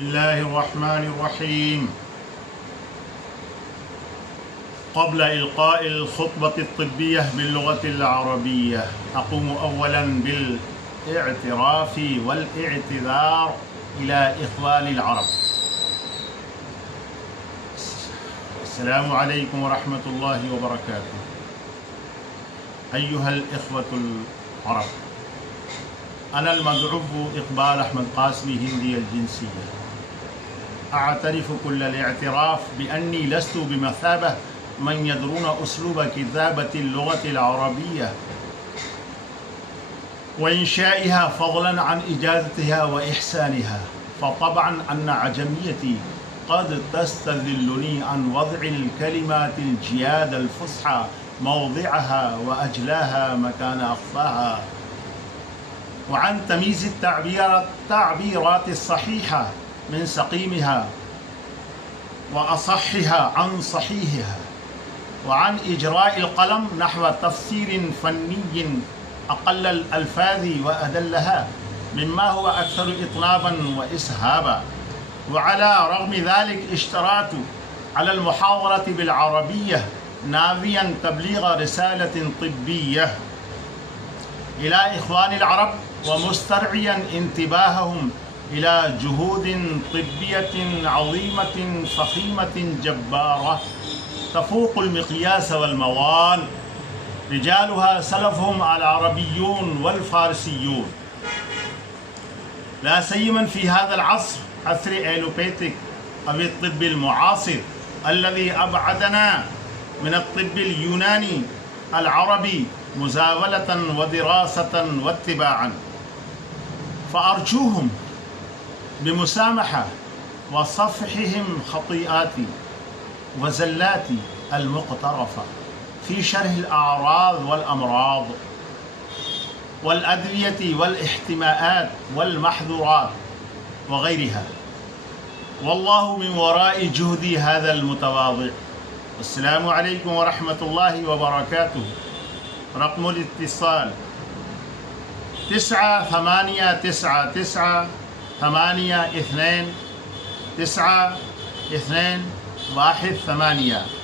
बिस्मिल्लाहिर्रहमानिर्रहीम। क़ब्ल इल्क़ाइ अल-ख़ुतबति अत-तिब्बिय्यह बिल-लुग़ति अल-अरबिय्यह अक़ूमु अव्वलन बिल-इअ्तिराफ़ि वल-इअ्तिज़ार इला इख़्वानि अल-अरब। अस्सलामु अलैकुम व रहमतुल्लाहि व बरकातुहू। अय्युहल इख़्वतुल अरब, अना अल-मद'ूफ़ु इक़बाल अहमद क़ासिमी हिंदी अल-जिन्सिय्या। अअतरिफ़ु कुल्लल इअ्तिराफ़ बिअन्नी लस्तु बिमसाबह मन यदरून उसलूब किताबति अल-लुग़ति अल-अरबिय्या व इंशाइहा फ़ज़लन अन इजाज़तिहा व इहसानिहा। फ़तबअन अन्न अजमिय्यती क़द तस्तज़िल्लुनी अन वज़अिल कलिमाति अल-जियाद अल-फ़ुस्हा मौज़िअहा व अजलाहा मकान अख़फ़ाहा व अन तमीज़ अत-तअबीरात अस-सहीहा मिन सक़ीमिहा व असह्हिहा अन सहीहिहा व अन इजराइल क़लम नहव तफ़सीरिन फ़न्निय्यिन अक़ल्लल अल्फ़ाज़ि व अदल्लहा मिम्मा हुवा अक्सरु इत्नाबन व इसहाबा। व अला रग़्मि ज़ालिक इश्तरअतु अलल मुहावरति बिल अरबिय्यह नावियन तब्लीग़ रिसालतिन तिब्बिय्यह इला इख़्वानिल अरब व मुस्तरइयन इंतिबाहहुम इला जुहूदिन तिब्बियतिन अज़ीमतिन फ़ख़ीमतिन जब्बारा तफ़ूक़ुल मिक़यास वल मवान रिजालुहा सलफ़ुहुम अल-अरबिय्यून वल फ़ारसिय्यून ला सिय्यमन फ़ी हाज़ल अस्र अस्र एलोपैथिक अव अत-तिब्ब अल-मुआसिर अल्लज़ी अबअदना मिन अत-तिब्ब अल-यूनानी अल-अरबी मुज़ावलतन व दिरासतन व इत्तिबाअन। फ़अरजूहुम बिमुसामहा व सफ़हिहिम ख़तीआती व ज़ल्लाती अल-मुक़तरफ़ा फ़ी शरह अल-अअराज़ वल अमराज़ वल अदवियति वल इह्तिमाआत वल महज़ूरात व ग़ैरिहा। वल्लाहु मिन वराइ जुहदी हाज़ल मुतवाज़िअ। अस्सलामु अलैकुम व रहमतुल्लाहि व बरकातुहू। रक़्मुल इत्तिसाल 9899829 921 8